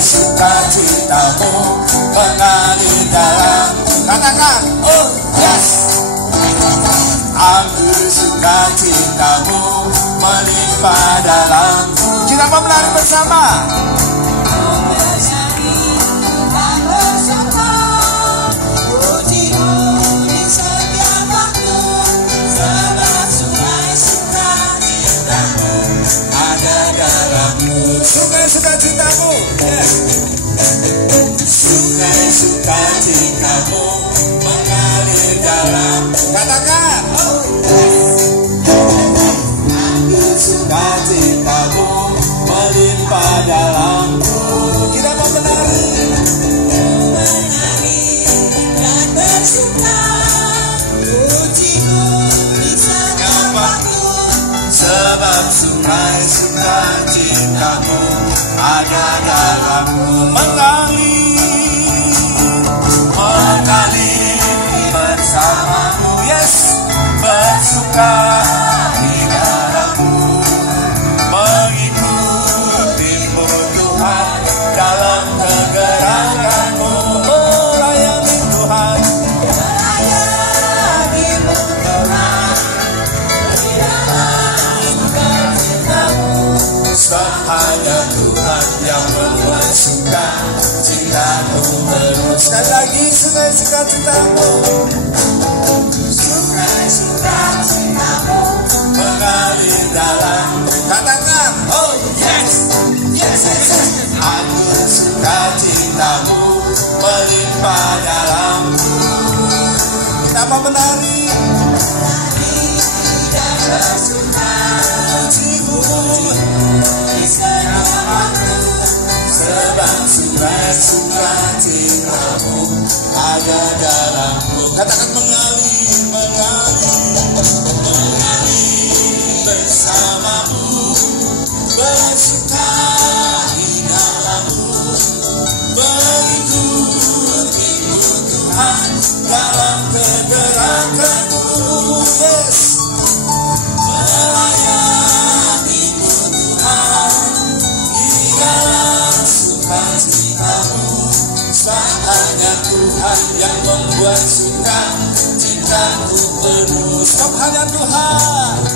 Sukacitamu mengalir dalamku. Katakan, oh yes. Ambil sukacitamu melimpah dalamku. Kita mau menari bersama. Sungai sukacitamu, sungai sukacitamu mengalir dalamku. Katakan, ambil sukacitamu melimpah dalamku. Kita mau menari dan bersuka, pujiku di setiap waktu, sebab sungai sukacitamu ada dalamku. Mengalir bersamamu, yes, bersuka di dalamku, mengikutimu Tuhan dalam kegerakanmu, melayani Tuhan, melayanimu Tuhan, di dalam kegerakanmu. Hanya Tuhan yang membuat suka cintamu terus. Dan lagi sungai sukacitamu, sungai sukacitamu mengalir dalamku. Katakan, oh yes, yes, yes. Ambil sukacitamu melimpah dalamku. Kita mau menari dan bersuka, pujimu di setiap waktu, sebab sungai sukacitamu ada dalamku. Katakan mengalir, mengalir bersamamu, bersuka di dalammu, mengikutimu Tuhan dalam kegerakanmu, yes, melayanimu Tuhan di dalam sukacitamu. Hanya Tuhan yang membuat suka cintaku penuh. Sebab hanya Tuhan,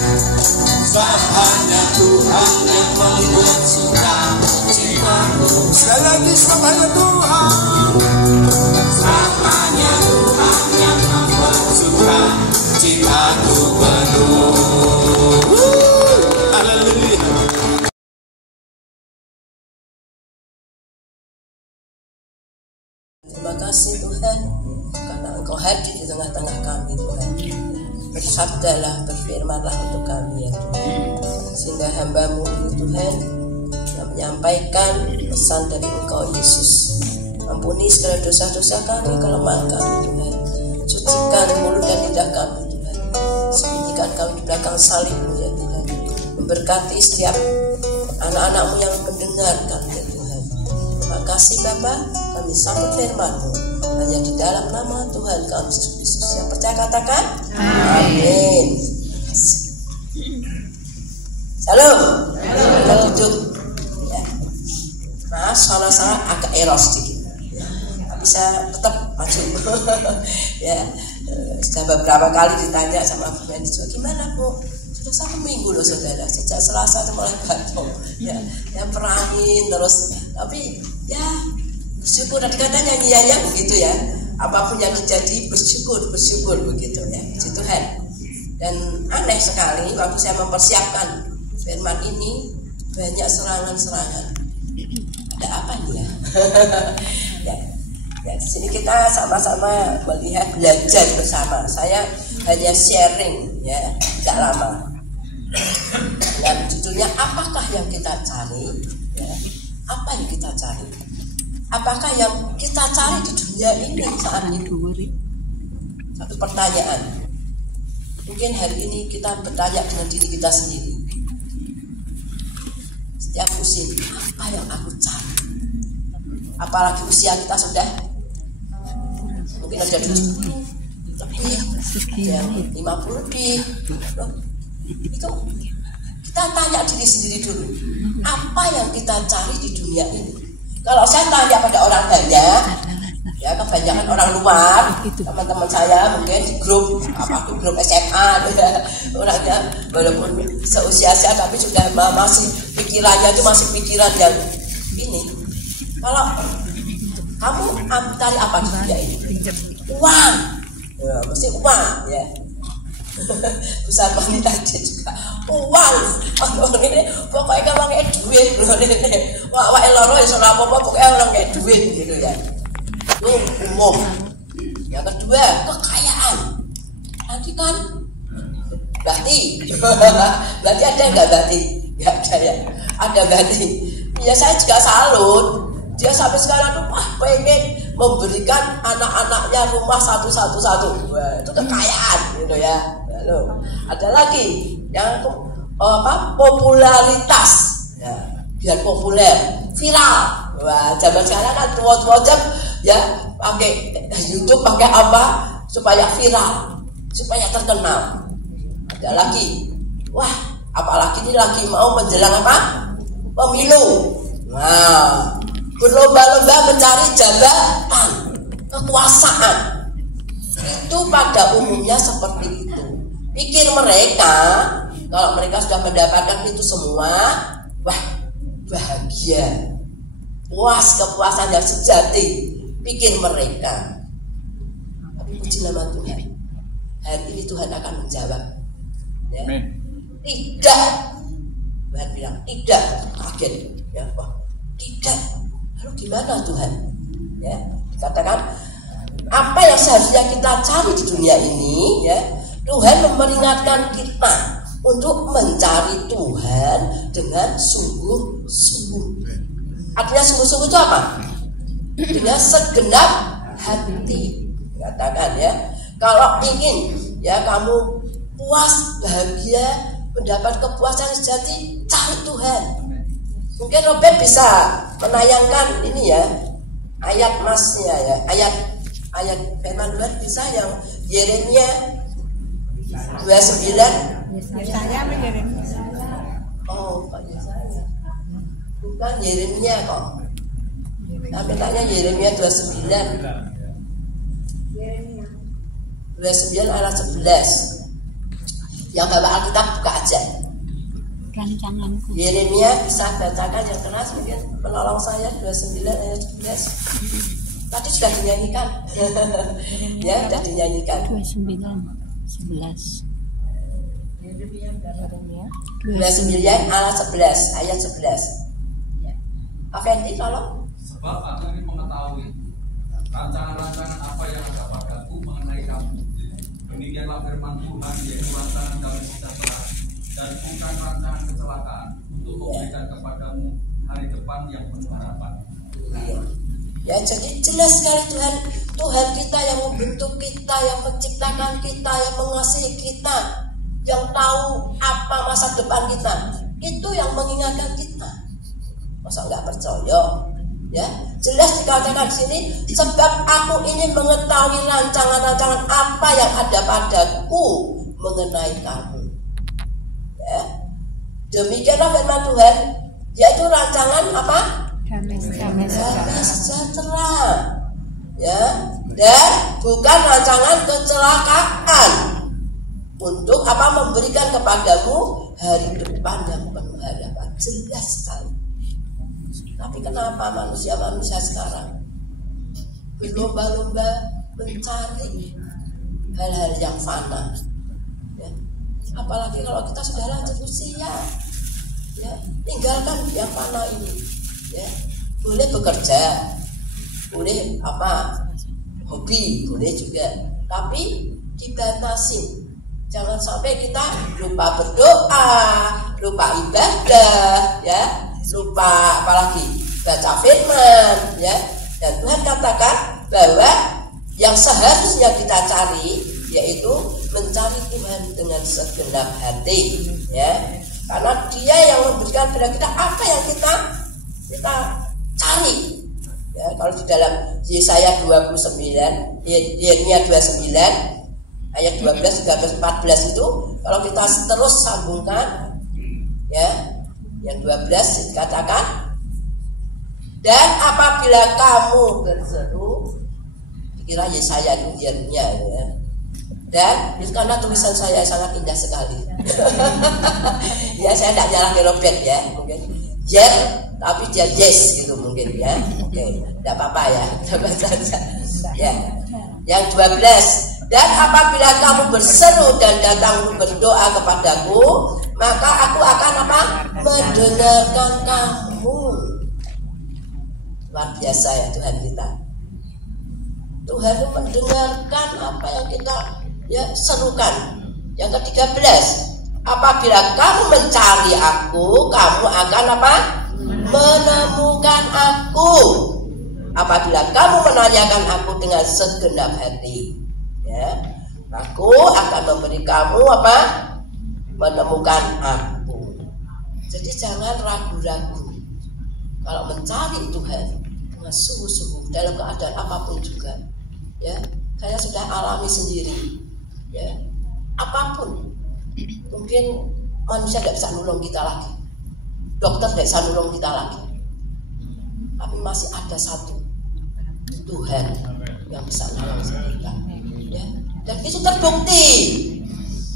sebab hanya Tuhan yang membuat suka cintaku. Sekali lagi, sebab hanya Tuhan, sebab hanya Tuhan yang membuat suka cintaku penuh. Haleluya. Terima kasih Tuhan, karena Engkau hadir di tengah-tengah kami Tuhan. Bersabdalah, berfirmanlah untuk kami ya Tuhan, sehingga hamba-Mu ini Tuhan yang menyampaikan pesan dari Engkau Yesus. Ampuni segala dosa-dosa kami, kelemahan kami Tuhan. Sucikan mulut dan lidah kami Tuhan. Sembunyikan kami di belakang salib-Mu ya Tuhan. Memberkati setiap anak-anak-Mu yang mendengarkan ya Tuhan. Terima kasih Bapa, kami sambut firman-Mu hanya di dalam nama Tuhan kami Yesus Kristus. Yang percaya katakan amin. Shalom. Kita duduk ya. Nah, salah-salah agak error sedikit ya. Tapi saya tetap maju ya. Sudah beberapa kali ditanya sama Bu Manajer, gimana Bu? Sudah 1 minggu loh saudara, sejak Selasa mulai batuk ya, yang perangin terus. Tapi ya bersyukur, dan kadang nyanyi begitu ya, apapun yang terjadi bersyukur begitu ya, puji Tuhan. Dan aneh sekali waktu saya mempersiapkan firman ini, banyak serangan-serangan. Ada apa nih ya? Ya, di sini kita sama-sama melihat, belajar bersama. Saya hanya sharing ya, tidak lama. Dan judulnya, apakah yang kita cari? Ya, apa yang kita cari? Apakah yang kita cari di dunia ini saat ini? Satu pertanyaan. Mungkin hari ini kita bertanya dengan diri kita sendiri. Setiap ngurusin apa yang aku cari. Apalagi usia kita sudah mungkin ada 70 lebih, ada 50 lebih. Loh, itu kita tanya diri sendiri dulu, apa yang kita cari di dunia ini. Kalau saya tanya pada orang banyak, ya kebanyakan orang luar, teman-teman saya mungkin di grup grup SMA, ya, orangnya walaupun seusia saya tapi sudah masih pikirannya itu masih pikiran yang ini. Kalau kamu cari apa di dunia ini? Uang, ya, mesti uang, ya. Besar banget tadi juga uang. Orang ini pokoknya kamu kayak duit, wah eloro iso apa-apa pokoknya orang kayak duit gitu ya. Itu umum. Yang kedua, kekayaan. Nanti kan berarti ada nggak berarti? Nggak ada ya. Ada berarti. Ya saya juga salut. Dia sampai sekarang tuh pengen memberikan anak-anaknya rumah satu. Wah, itu kekayaan gitu ya. Lalu ada lagi yang popularitas, ya, biar populer, viral. Wah, zaman sekarang kan tua-tua jam ya pakai YouTube, pakai apa supaya viral, supaya terkenal. Ada lagi, wah, apalagi ini lagi mau menjelang apa? Pemilu. Nah, berlomba-lomba mencari jabatan, kekuasaan. Itu pada umumnya seperti itu. Pikir mereka, kalau mereka sudah mendapatkan itu semua, wah, bahagia, puas, kepuasan yang sejati. Pikir mereka. Tapi puji nama Tuhan, hari ini Tuhan akan menjawab, ya. Tidak. Tuhan bilang tidak. Kaget, ya, wah, tidak. Lalu gimana Tuhan? Ya, dikatakan apa yang seharusnya kita cari di dunia ini, ya, Tuhan memperingatkan kita untuk mencari Tuhan dengan sungguh-sungguh. Artinya sungguh-sungguh itu apa? Dengan segenap hati. Katakan ya, kalau ingin ya kamu puas, bahagia, mendapat kepuasan sejati, cari Tuhan. Mungkin Robert bisa menayangkan ini ya, ayat masnya ya, ayat firman Tuhan bisa yang Yeremia 29. Saya Yeremia. Oh, Pak Yesaya. Bukan Yeremia kok. Tapi tanya Yeremia 29. 29 ayat 11. Yang bawa Alkitab buka aja. Rancanganku. Yeremia bisa bacakan yang keras mungkin penolong saya 29 ayat 11. Tadi sudah dinyanyikan. Ya, sudah dinyanyikan. 29 11. 29 ayat 11, ayat 11. Pak Fendi tolong. Sebab aku ini mengetahui rancangan-rancangan apa yang ada padaku mengenai kamu. Demikianlah firman Tuhan, yaitu rancangan damai sejahtera dan bukan rancangan kecelakaan, untuk memberikan kepadamu hari depan yang penuh harapan. Ya, jadi jelas sekali Tuhan kita yang membentuk kita, yang menciptakan kita, yang mengasihi kita, yang tahu apa masa depan kita, itu yang mengingatkan kita. Masa nggak percaya? Ya, jelas dikatakan di sini, sebab aku ingin mengetahui rancangan-rancangan apa yang ada padaku mengenai kamu. Ya, demikianlah firman Tuhan, yaitu rancangan apa? Damai sejahtera. Ya, dan bukan rancangan kecelakaan, untuk apa? Memberikan kepadamu hari depan yang penuh harapan. Jelas sekali. Tapi kenapa manusia-manusia sekarang berlomba-lomba mencari hal-hal yang fana, ya. Apalagi kalau kita sudah lanjut usia, ya, tinggalkan yang fana ini, ya. Boleh bekerja, boleh apa, hobi, boleh juga, tapi dibatasi. Jangan sampai kita lupa berdoa, lupa ibadah, ya, lupa apalagi baca firman, ya. Dan Tuhan katakan bahwa yang seharusnya kita cari yaitu mencari Tuhan dengan segenap hati, ya. Karena Dia yang memberikan kepada kita apa yang kita Kalau di dalam Yesaya 29, Yeremia 29 ayat 12, 13, 14 itu kalau kita terus sambungkan ya, yang 12 dikatakan, dan apabila kamu berseru, kira Yesaya itu Yeremia ya. Dan itu karena tulisan saya sangat indah sekali. Ya, saya tidak nyalahin Robert ya, mungkin Yer tapi dia yes gitu mungkin ya. Oke, tidak apa-apa ya. Ya. Yang 12, dan apabila kamu berseru dan datang berdoa kepadaku, maka aku akan apa? Mendengarkan kamu. Luar biasa ya Tuhan kita. Tuhan itu mendengarkan apa yang kita ya serukan. Yang ke-13, apabila kamu mencari aku, kamu akan apa? Menemukan aku. Apabila kamu menanyakan aku dengan segenap hati, ya, aku akan memberi kamu apa? Menemukan aku. Jadi jangan ragu-ragu kalau mencari Tuhan dengan sungguh-sungguh dalam keadaan apapun juga. Ya, saya sudah alami sendiri. Ya, apapun, mungkin manusia tidak bisa nolong kita lagi, dokter tidak bisa nolong kita lagi, tapi masih ada satu Tuhan yang bisa nolong kita. Ya, dan itu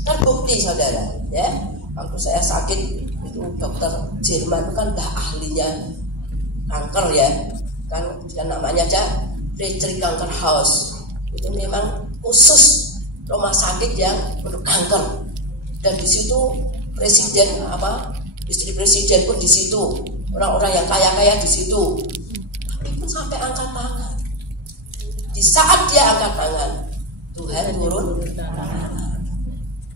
terbukti saudara. Ya, waktu saya sakit itu dokter Jerman itu kan dah ahlinya kanker ya, kan namanya aja Friedrich Kanker House. Itu memang khusus rumah sakit yang untuk kanker, dan di situ presiden istri presiden pun di situ, orang-orang yang kaya-kaya di situ. Tapi pun sampai angkat tangan. Di saat dia angkat tangan, Tuhan turun.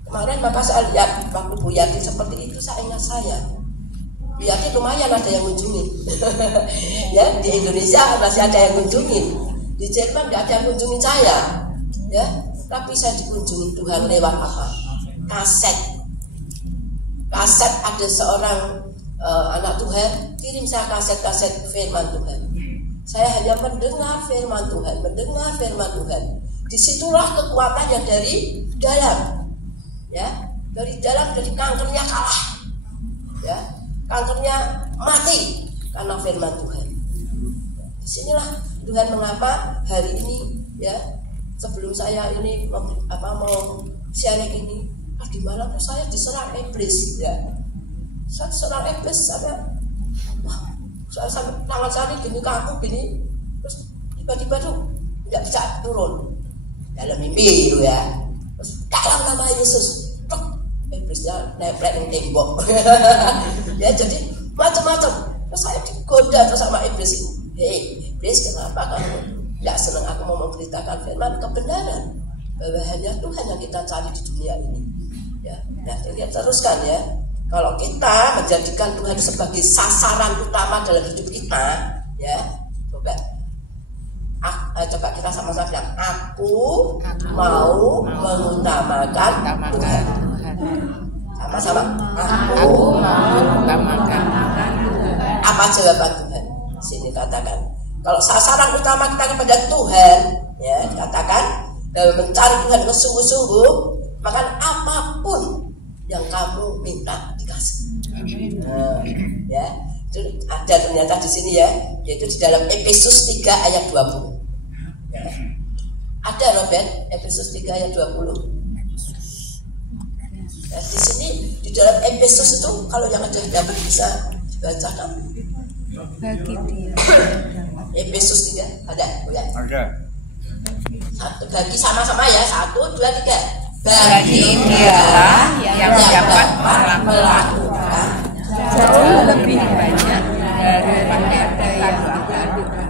Kemarin maka saya lihat waktu Bu Yati seperti itu, saya ingat saya. Bu Yati lumayan ada yang kunjungin. Ya, di Indonesia masih ada yang kunjungin. Di Jerman nggak ada yang kunjungin saya. Ya. Tapi saya dikunjungi Tuhan lewat apa? Kaset ada seorang anak Tuhan kirim saya kaset firman Tuhan. Saya hanya mendengar firman Tuhan. Disitulah kekuatan yang dari dalam, ya, dari dalam, dari kankernya kalah, ya, kankernya mati karena firman Tuhan. Disinilah Tuhan mengapa hari ini, ya. Sebelum saya ini mau sharing ini, di malam saya diserang iblis, ya. Saya diserang iblis, saya tangan saya gini, kaku gini, terus tiba-tiba tuh nggak bisa turun dalam mimpi itu ya. Terus dalam nama Yesus, iblisnya nempel di tembok. Ya, jadi macam-macam. Terus saya digoda terus sama iblis. Hei, iblis, kenapa kamu tidak senang aku mau memberitakan firman kebenaran, bahwa hanya Tuhan yang kita cari di dunia ini. Ya, nah kita teruskan ya. Kalau kita menjadikan Tuhan sebagai sasaran utama dalam hidup kita, ya, coba kita sama-sama bilang, aku mau mengutamakan Tuhan. Sama-sama, aku mau mengutamakan Tuhan. Apa jawaban Tuhan? Sini katakan. Kalau sasaran utama kita kepada Tuhan, ya, dikatakan dalam mencari Tuhan sungguh-sungguh, maka apapun yang kamu minta dikasih. Ya, itu ada ternyata di sini ya, yaitu di dalam Efesus 3 ayat 20. Ya. Ada Robert, Efesus 3 ayat 20. Nah, di sini di dalam Efesus itu kalau yang ada dapat bisa dibacakan. Bagi dia. Efesus 3 ada? Oh ya. Ada. Satu bagi sama-sama ya. 1, 2, 3. Bagi dialah yang dapat melakukan jauh lebih banyak daripada yang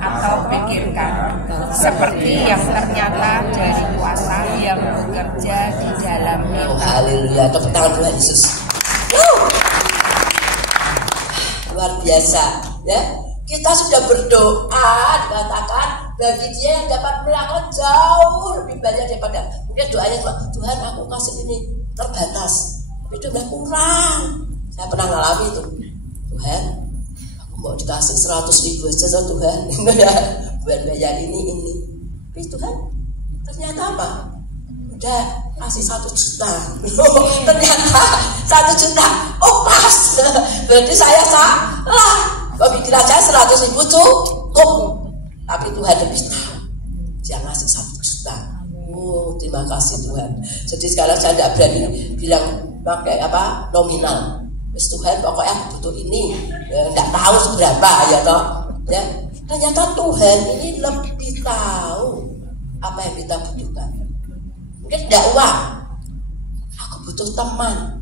atau pikirkan, seperti yang ternyata dari kuasa yang bekerja di dalam kita. Haleluya. Tepuk tangan Tuhan Yesus. Luar biasa ya. Kita sudah berdoa, dikatakan bagi dia yang dapat melakukan jauh lebih banyak daripada. Mungkin doanya cuma, Tuhan aku kasih ini terbatas, itu udah kurang. Saya pernah ngalami itu. Tuhan, aku mau dikasih 100.000 aja Tuhan ya, buat bayar ini. Tapi Tuhan ternyata apa? Udah kasih 1 juta. Ternyata 1 juta. Oh pas. Berarti saya salah. Pemikiran saya 100.000 cukup. Tapi Tuhan lebih tahu. Dia ngasih 1 juta. Oh, terima kasih Tuhan. Jadi sekarang saya tidak berani bilang pakai nominal. Wis Tuhan pokoknya aku butuh ini. Enggak tahu seberapa ya toh. Ya. Ternyata Tuhan ini lebih tahu apa yang kita butuhkan. Mungkin tidak uang. Aku butuh teman.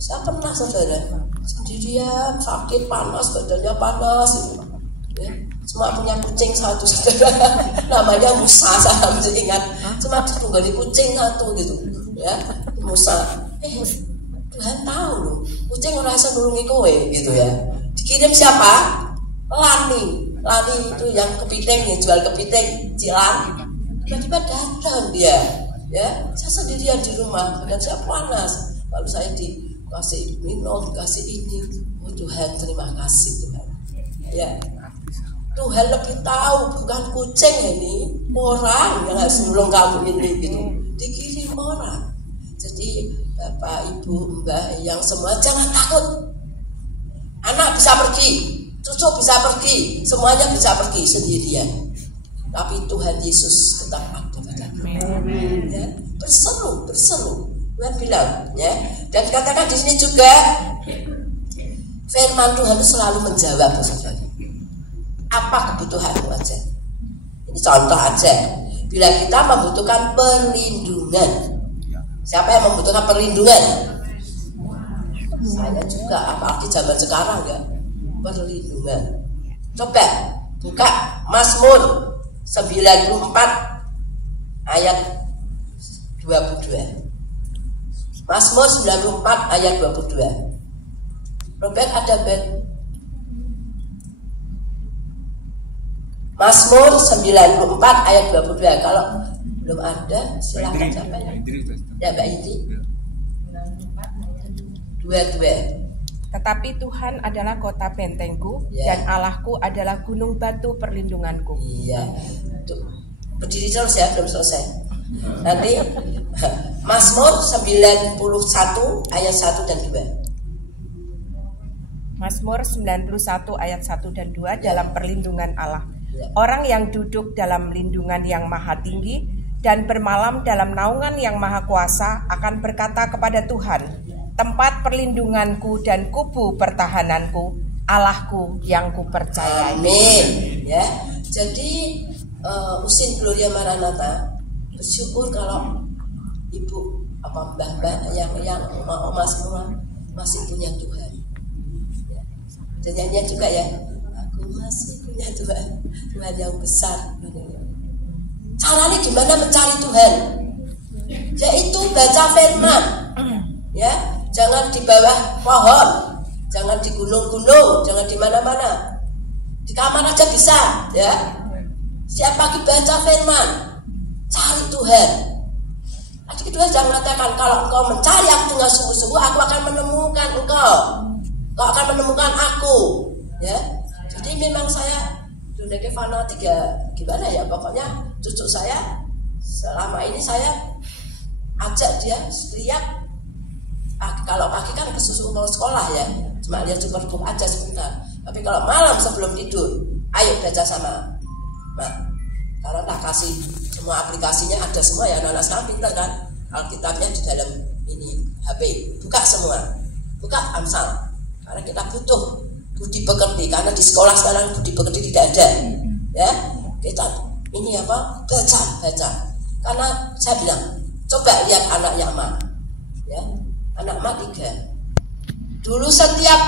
Saya pernah saudara sendirian, sakit, panas, badannya panas ya. Cuma punya kucing 1 saudara. Namanya Musa, saya masih ingat. Cuma ditunggangi kucing 1 gitu ya. Musa. Tuhan tahu loh, kucing ngerasa nulungi kowe gitu ya. Dikirim siapa? Lani itu yang kepiting, yang jual kepiting, Cilan. Tiba-tiba datang dia, ya. Saya sendirian di rumah, badan saya panas. Lalu saya dikasih minum, dikasih ini. Oh Tuhan, terima kasih Tuhan. Ya, Tuhan lebih tahu, bukan kucing ini, orang yang harus nolong kamu ini gitu. Dikirim orang. Jadi Bapak, Ibu, Mbak yang semua jangan takut. Anak bisa pergi, cucu bisa pergi, semuanya bisa pergi sendirian. Tapi Tuhan Yesus tetap ada pada kita. Ya, berseru. Tuhan bilang, ya. Dan katakan di sini juga firman Tuhan itu selalu menjawab, saudara. Apa kebutuhanmu aja? Ini contoh aja. Bila kita membutuhkan perlindungan. Siapa yang membutuhkan perlindungan? Saya juga, apalagi zaman sekarang ya. Perlindungan. Coba buka Mazmur 94 ayat 22. Mazmur 94 ayat 22. Robert ada Ben? Mazmur 94 ayat 22. Kalau belum ada, silakan siapa ya? Ya Mbak Indi. 22. Tetapi Tuhan adalah kota bentengku, Ya. dan Allahku adalah gunung batu perlindunganku. Iya. Tuh. Berdiri terus ya, belum selesai. Nanti Mazmur 91 ayat 1 dan 2. Mazmur 91 ayat 1 dan 2 dalam perlindungan Allah. Ya. Orang yang duduk dalam lindungan yang maha tinggi dan bermalam dalam naungan yang maha kuasa akan berkata kepada Tuhan, tempat perlindunganku dan kubu pertahananku, Allahku yang kupercayai. Amin. Ya. Jadi Usin Gloria Maranatha bersyukur kalau ibu mbah-mbah yang oma semua masih punya Tuhan. Ya. Dan nyanyian juga ya. Aku masih punya Tuhan, Tuhan yang besar. Caranya gimana mencari Tuhan? Yaitu baca firman. Ya, jangan di bawah pohon, jangan di gunung-gunung, jangan di mana-mana. Di kamar aja bisa, ya. Siap pagi baca firman, cari Tuhan. Nanti kedua jangan mengatakan kalau engkau mencari aku dengan sungguh-sungguh, aku akan menemukan engkau. Engkau akan menemukan aku, ya. Jadi memang saya dunia fanatik ya, gimana ya, pokoknya cucu saya selama ini saya ajak dia lihat. Kalau pagi kan kesusu mau sekolah ya, cuma lihat superbook aja sebentar. Tapi kalau malam sebelum tidur, ayo baca sama Mak. Karena tak kasih semua aplikasinya ada semua ya, anak-anak sekarang pintar kan. Alkitabnya di dalam ini HP, buka semua, buka Amsal. Karena kita butuh budi pekerti, karena di sekolah sekarang budi pekerti tidak ada. Ya, kita ini baca. Karena saya bilang, coba lihat anaknya Mak, ya. Anak Mak 3. Dulu setiap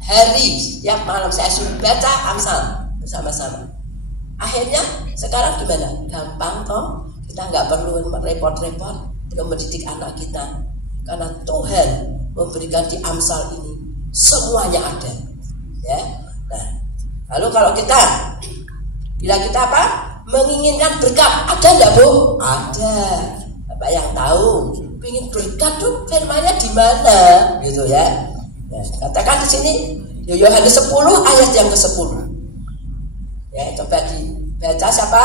hari, setiap malam saya suruh baca Amsal bersama-sama. Akhirnya sekarang gimana? Gampang toh. Kita nggak perlu repot-repot belum mendidik anak kita. Karena Tuhan memberikan di Amsal ini semuanya ada. Ya. Nah, lalu kalau kita bila kita menginginkan berkat, ada enggak Bu? Ada. Bapak yang tahu, ingin berkat tuh firmannya di mana, gitu ya. Nah, katakan di sini Yohanes 10 ayat yang ke-10. Ya, coba dibaca siapa?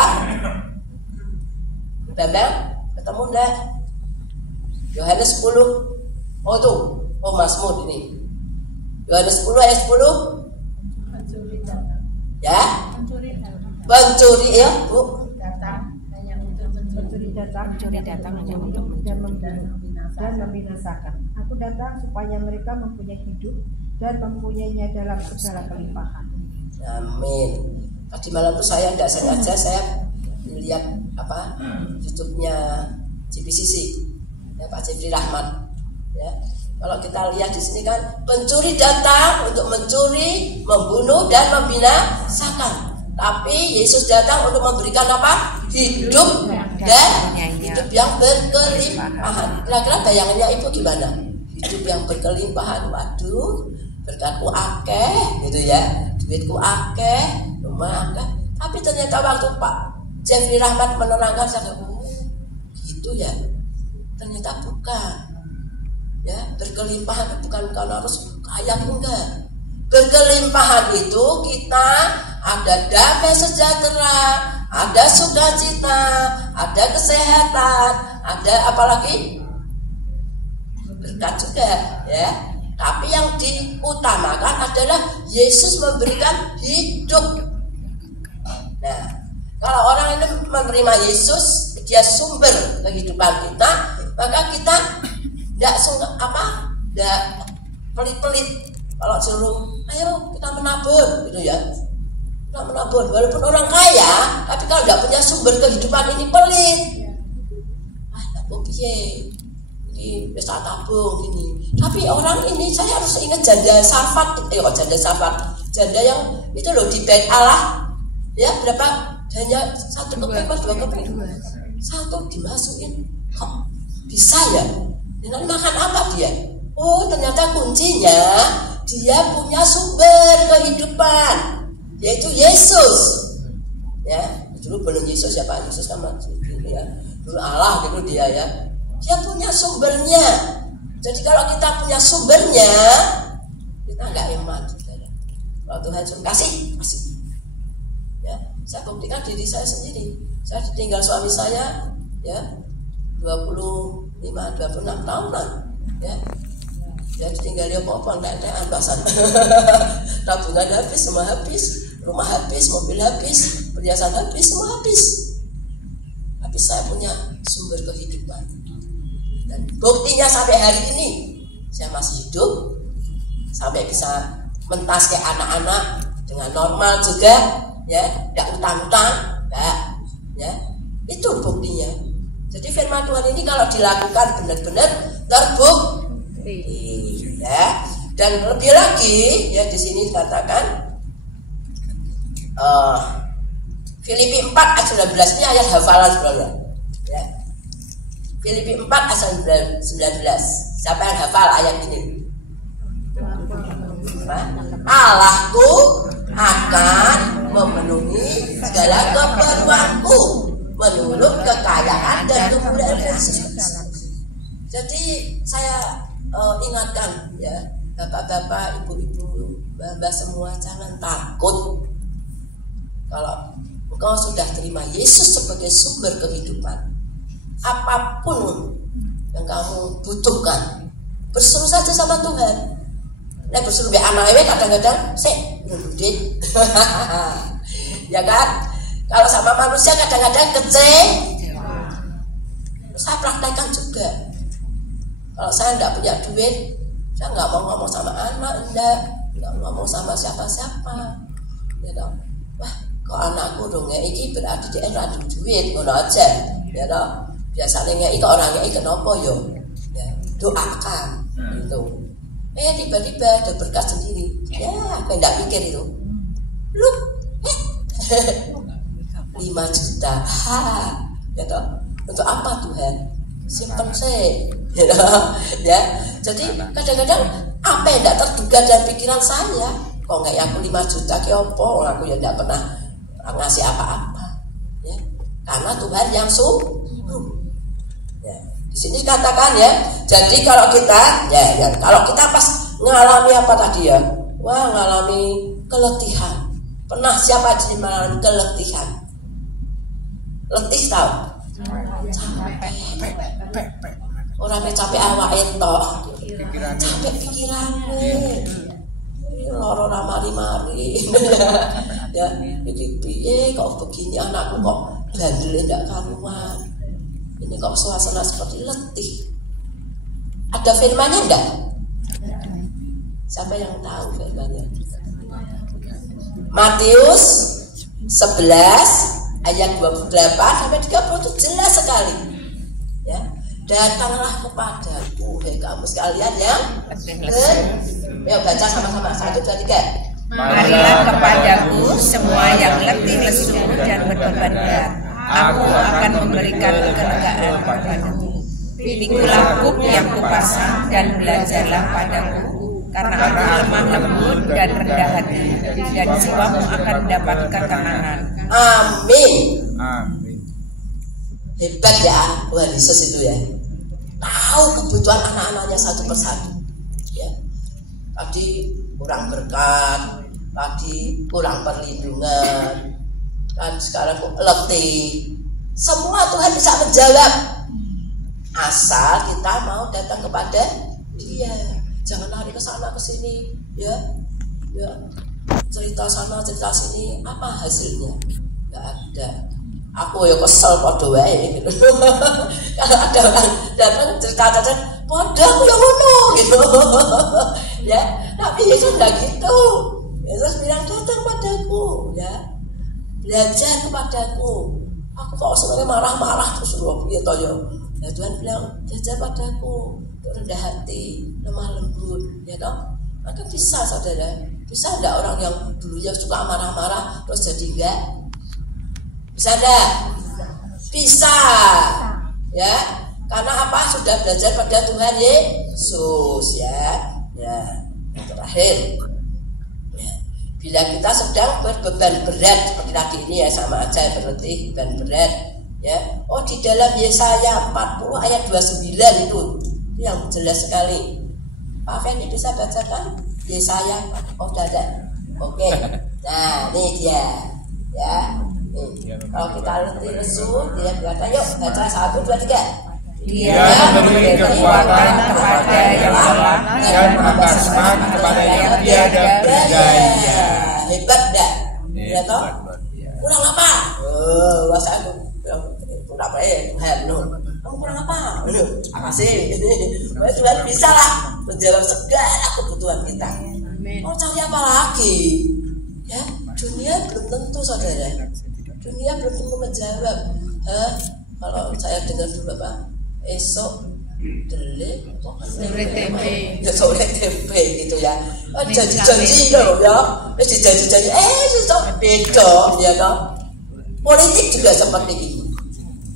Bambang, ketemu enggak? Yohanes 10. Oh tuh, oh Mazmur ini. Yohanes 10 ayat 10. Ya? Pencuri ya, Bu. Mencuri datang hanya untuk membunuh dan membinasakan. Aku datang supaya mereka mempunyai hidup dan mempunyainya dalam segala kelimpahan. Amin. Tadi malam tuh saya tidak sengaja saya melihat YouTube-nya JPCC, ya, Pak Jeffrey Rahmat. Ya, kalau kita lihat di sini kan pencuri datang untuk mencuri, membunuh dan membinasakan. Tapi Yesus datang untuk memberikan apa? Hidup dan hidup yang berkelimpahan. Kira-kira bayangannya Ibu gimana? Hidup yang berkelimpahan. Waduh, berkatku akeh gitu ya, duitku akeh, rumah akeh. Tapi ternyata waktu Pak Jeffrey Rahmat menerangkan, saya gitu ya. Ternyata bukan. Ya, berkelimpahan bukan harus kaya, enggak. Berkelimpahan itu kita ada damai sejahtera, ada sukacita, ada kesehatan, ada apalagi berkat juga, ya. Tapi yang diutamakan adalah Yesus memberikan hidup. Nah, kalau orang ini menerima Yesus, dia sumber kehidupan kita, maka kita tidak pelit-pelit. Kalau suruh, ayo kita menabur, gitu ya. Kita menabur, walaupun orang kaya, tapi kalau nggak punya sumber kehidupan ini pelit. Tabung piye? Ini bisa tabung gini. Tapi orang ini saya harus ingat janda Safat, janda yang itu loh di bait Allah, ya berapa? Hanya 1 keping, 2 keping, 1 dimasukin, kok bisa ya? Dan makan apa dia? Oh, ternyata kuncinya dia punya sumber kehidupan, yaitu Yesus. Ya, dulu belum Yesus ya Pak, Yesus sama ya. Dulu Allah gitu dia ya. Dia punya sumbernya. Jadi kalau kita punya sumbernya, kita nggak hemat. Kalau Tuhan suruh kasih. Ya, saya buktikan diri saya sendiri. Saya ditinggal suami saya, ya 26 tahunan, ya. Dia ditinggal apa-apa, enggak ada ambasan. Tabungan habis, semua habis, rumah habis, mobil habis, perhiasan habis, semua habis. Tapi saya punya sumber kehidupan. Dan buktinya sampai hari ini saya masih hidup, sampai bisa mentas kayak anak-anak dengan normal juga, ya, enggak utang-utang, enggak, ya. Itu buktinya. Jadi firman Tuhan ini kalau dilakukan benar-benar terbukti. Ya, dan lebih lagi ya di sini dikatakan Filipi 4 ayat 19 ini ayat hafalan sebenarnya. Ya. Filipi 4 ayat 19. Siapa yang hafal ayat ini? Allahku akan memenuhi segala keperluanku menurut kekayaan dan kemuliaan Kristus. Jadi saya ingatkan ya, bapak-bapak, ibu-ibu, mbak-mbak semua, jangan takut. Kalau engkau sudah terima Yesus sebagai sumber kehidupan, apapun yang kamu butuhkan, berseru saja sama Tuhan. Nah, berseru be anak ewe kadang-kadang duit. Ya kan? Kalau sama manusia kadang-kadang saya praktekkan juga. Kalau saya tidak punya duit, saya nggak mau ngomong sama anak, nggak ngomong sama siapa-siapa. Ya dong. Wah, kalau anakku dong iki berarti dia ada duit, ngono aja. Ya dong. Biasanya ngeki orangnya kenapa yo? Ya, doakan gitu. Tiba-tiba ada berkat sendiri. Ya, aku nggak pikir itu. Lu 5 juta. Ya toh. Untuk apa Tuhan? Simpen saya. Ya. Jadi kadang-kadang apa yang tidak terduga dalam pikiran saya, kok nggak ya aku 5 juta ke opo, aku ya tidak pernah ngasih apa-apa. Ya. Karena Tuhan yang ya. Di sini katakan ya. Jadi kalau kita kalau kita pas ngalami apa tadi ya, Wah, ngalami keletihan. Pernah siapa di sini mengalami keletihan? Letih tahu? Capek. Orang capek awak entok. Capek pikirannya. Loro mari-mari. Ya, iki piye kok begini anakku kok bandel ndak karuan. Ini kok suasana seperti letih. Ada firmannya enggak? Siapa yang tahu firmannya? Matius 11 ayat 28 sampai 30 itu jelas sekali. Ya, datanglah kepadaku hai kamu sekalian yang ya baca sama-sama 1, 2, 3. Marilah kepadaku semua yang letih lesu dan berbeban berat, aku akan memberikan kelegaan kepadamu. Pikulah kuk yang kupasang dan belajarlah padaku, karena aku lemah lembut dan rendah hati, dan jiwamu akan mendapat ketenangan. Amin. Hebat ya Tuhan Yesus itu ya. Tahu kebutuhan anak-anaknya satu persatu. Ya. Tadi kurang berkat, tadi kurang perlindungan, dan sekarang letih. Semua Tuhan bisa menjawab, asal kita mau datang kepada Dia. Jangan lari ke sana ke sini, ya. Cerita sana cerita sini, apa hasilnya? Gak ada. Aku ya kesel podo wae gitu. Kalau ada orang datang cerita podo aku yang ngono gitu. Ya, tapi Yesus enggak gitu. Yesus bilang datang padaku, ya. Belajar kepadaku. Aku kok senangnya marah-marah terus piye to ya. Ya Tuhan bilang belajar padaku, rendah hati, lemah lembut, ya toh. Maka bisa saudara. Bisa enggak orang yang dulunya suka marah-marah terus jadi enggak? Bisa enggak? Bisa. Ya. Karena apa? Sudah belajar pada Tuhan Yesus, ya. Ya. Yang terakhir. Ya. Bila kita sedang berbeban berat seperti tadi ini ya, sama aja berarti beban berat, ya. Oh, di dalam Yesaya 40 ayat 29 itu yang jelas sekali. Pak Fendi bisa bacakan Yesaya? Oh, sudah ada. Oke. Nah, ini dia. Ya. Kalau kita letih lesu, dia berkata, yuk baca 1, 2, 3. Dia memberi kekuatan kepada yang lemah dan menambah semangat kepada yang tiada berdaya. Hebat dah, ya toh? Kurang apa? Masa aku kurang apa ya? Kamu kurang apa? Apa sih? Tuhan bisa lah menjawab segala kebutuhan kita. Mau cari apa lagi? Ya, dunia belum tentu saudara. Dunia belum tentu menjawab. Kalau saya dengar dulu Pak, esok sore tempe gitu ya. Janji-janji loh ya. Janji-janji esok beda ya toh. Politik juga seperti ini.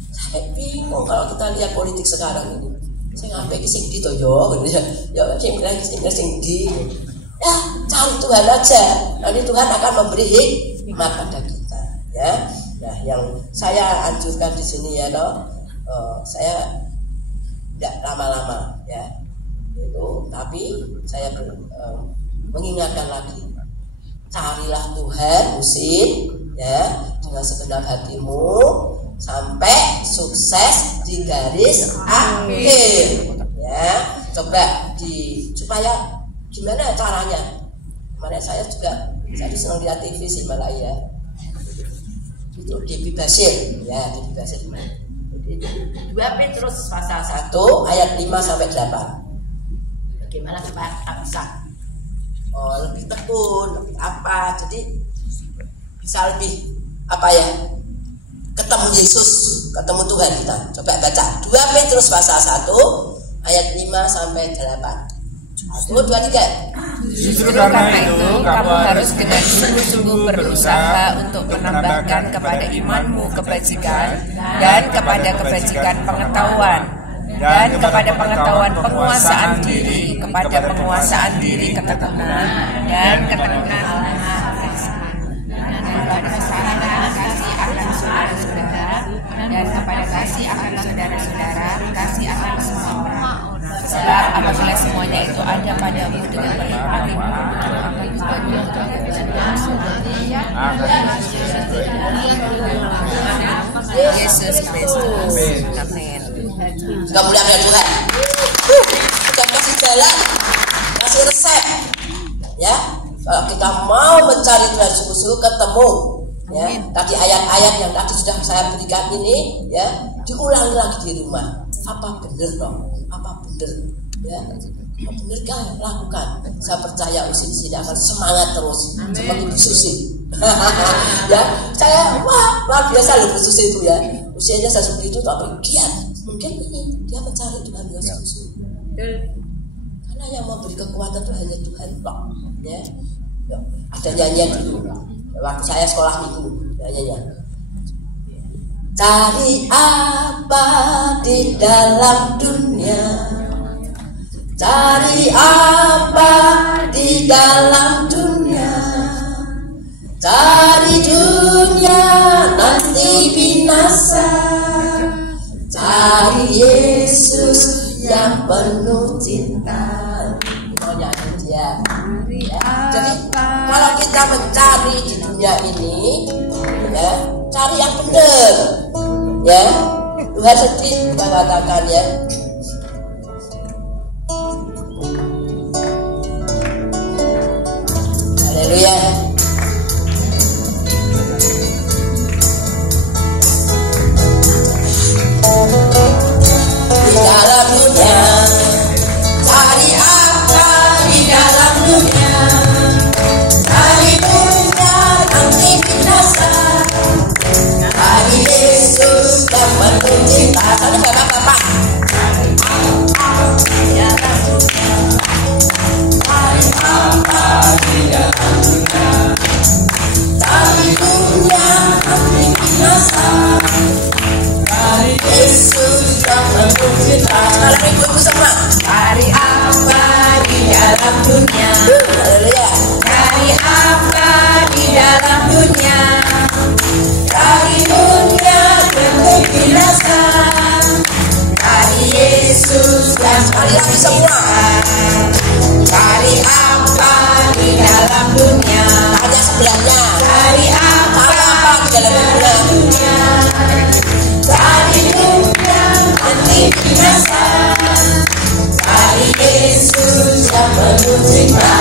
Saya bingung kalau kita lihat politik sekarang ini. Saya ngapain sing di toyo gitu ya. Ya sing lagi sing di. Ya, cari Tuhan aja. Nanti Tuhan akan memberi hikmat pada kita, ya. Nah, yang saya anjurkan di sini ya, saya tidak lama-lama, ya. Itu, tapi saya mengingatkan lagi, carilah Tuhan, musim, ya, dengan segenap hatimu sampai sukses di garis akhir, ya. Coba supaya gimana caranya? Kemarin saya juga jadi senang lihat TV sih malah ya. Itu Debbie Basir, ya Debbie Basir. 2 Petrus pasal 1 ayat 5 sampai 8. Bagaimana supaya kita bisa lebih tekun, lebih apa? Jadi bisa lebih apa ya? Ketemu Yesus, ketemu Tuhan kita. Coba baca 2 Petrus pasal 1 ayat 5 sampai 8. 1, 2, 3. Justru karena itu kamu harus dengan sungguh-sungguh berusaha untuk menambahkan kepada imanmu kebajikan, dan kepada kebajikan pengetahuan, dan kepada pengetahuan penguasaan diri, kepada penguasaan diri ketekunan, dan ketekunan dan kepada kasih akan saudara-saudara, kasih akan semua orang. Sebab apabila semuanya itu ada padamu dengan berlimpah-limpah, akan Yesus Kristus. Amin. Gak boleh ada Tuhan. Sudah kasih jalan, kasih resep. Ya, kalau kita mau mencari Tuhan sungguh-sungguh ketemu. Ya, tadi ayat-ayat yang tadi sudah saya berikan ini, ya, diulangi lagi di rumah. Apa benar dong? Apa benar? Ya, benarkah lakukan? Saya percaya usia di sini akan semangat terus. Amin. Seperti Bu Susi. Ya, saya luar biasa loh Bu Susi itu ya. Usianya saya seperti itu tapi giat. Mungkin ini dia mencari Tuhan dengan sungguh-sungguh. Karena yang mau beri kekuatan itu hanya Tuhan kok. Ya, ada nyanyian dulu. Waktu saya sekolah itu nyanyian. Cari apa di dalam dunia? Cari apa di dalam dunia? Cari dunia nanti binasa. Cari Yesus yang penuh cinta. Maunya dia. Jadi kalau kita mencari di dunia ini, ya, cari yang benar. Ya, Tuhan sendiri kita katakan ya. Haleluya. Di dalam dunia, cari apa di dalam dunia? Cari dunia nanti binasa. Cari Yesus yang penuh cinta. Cari bapak-bapak. Cari apa di dalam dunia? Cari apa di dalam dunia? Cari dunia nanti binasa. Cari Yesus yang penuh cinta. Malam ibu-ibu semua. Cari apa di dalam dunia? Haleluya. Cari apa di dalam dunia? Cari dunia yang binasa. Cari Yesus yang penuh cinta. Cari apa di dalam dunia? Hanya sebelahnya. Cari apa di dalam dunia? Cari dunia nanti binasa. Cari Yesus yang penuh cinta.